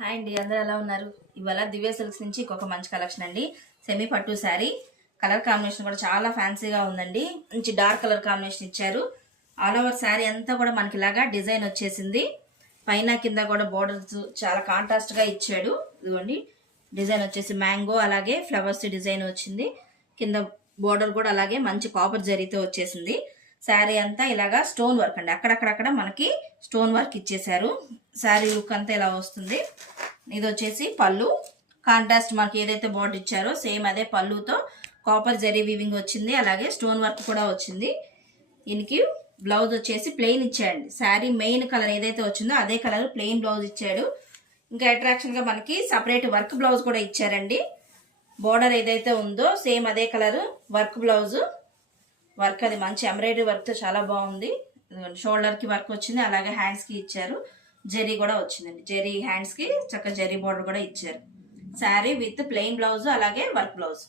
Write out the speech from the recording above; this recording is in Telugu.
హాయ్ అండి, అందరూ ఎలా ఉన్నారు? ఇవాళ దివ్య సిల్క్స్ నుంచి ఇంకొక మంచి కలెక్షన్ అండి. సెమీ పట్టు శారీ. కలర్ కాంబినేషన్ కూడా చాలా ఫ్యాన్సీగా ఉందండి. మంచి డార్క్ కలర్ కాంబినేషన్ ఇచ్చారు. ఆల్ ఓవర్ శారీ అంతా కూడా మనకి ఇలాగా డిజైన్ వచ్చేసింది. పైన కింద కూడా బోర్డర్స్ చాలా కాంట్రాస్ట్ గా ఇచ్చాడు. ఇదిగోండి డిజైన్ వచ్చేసి మ్యాంగో, అలాగే ఫ్లవర్స్ డిజైన్ వచ్చింది. కింద బోర్డర్ కూడా అలాగే మంచి కాపర్ జరీతో వచ్చేసింది. శారీ అంతా ఇలాగా స్టోన్ వర్క్ అండి, అక్కడక్కడక్కడ మనకి స్టోన్ వర్క్ ఇచ్చేసారు. శారీ లుక్ అంతా ఇలా వస్తుంది. ఇది వచ్చేసి పళ్ళు. కాంట్రాస్ట్ మనకి ఏదైతే బోర్డర్ ఇచ్చారో సేమ్ అదే పళ్ళుతో కాపర్ జరీ వీవింగ్ వచ్చింది, అలాగే స్టోన్ వర్క్ కూడా వచ్చింది. దీనికి బ్లౌజ్ వచ్చేసి ప్లెయిన్ ఇచ్చాడు. శారీ మెయిన్ కలర్ ఏదైతే వచ్చిందో అదే కలర్ ప్లెయిన్ బ్లౌజ్ ఇచ్చాడు. ఇంకా అట్రాక్షన్ గా మనకి సపరేట్ వర్క్ బ్లౌజ్ కూడా ఇచ్చారండి. బోర్డర్ ఏదైతే ఉందో సేమ్ అదే కలర్ వర్క్ బ్లౌజ్. వర్క్ అది మంచి ఎంబ్రాయిడరీ వర్క్ తో చాలా బాగుంది. షోల్డర్ కి వర్క్ వచ్చింది, అలాగే హ్యాండ్స్ కి ఇచ్చారు. జరీ కూడా వచ్చిందండి. జరీ హ్యాండ్స్ కి చక్కగా జరీ బోర్డర్ కూడా ఇచ్చారు. శారీ విత్ ప్లెయిన్ బ్లౌజ్, అలాగే వర్క్ బ్లౌజ్.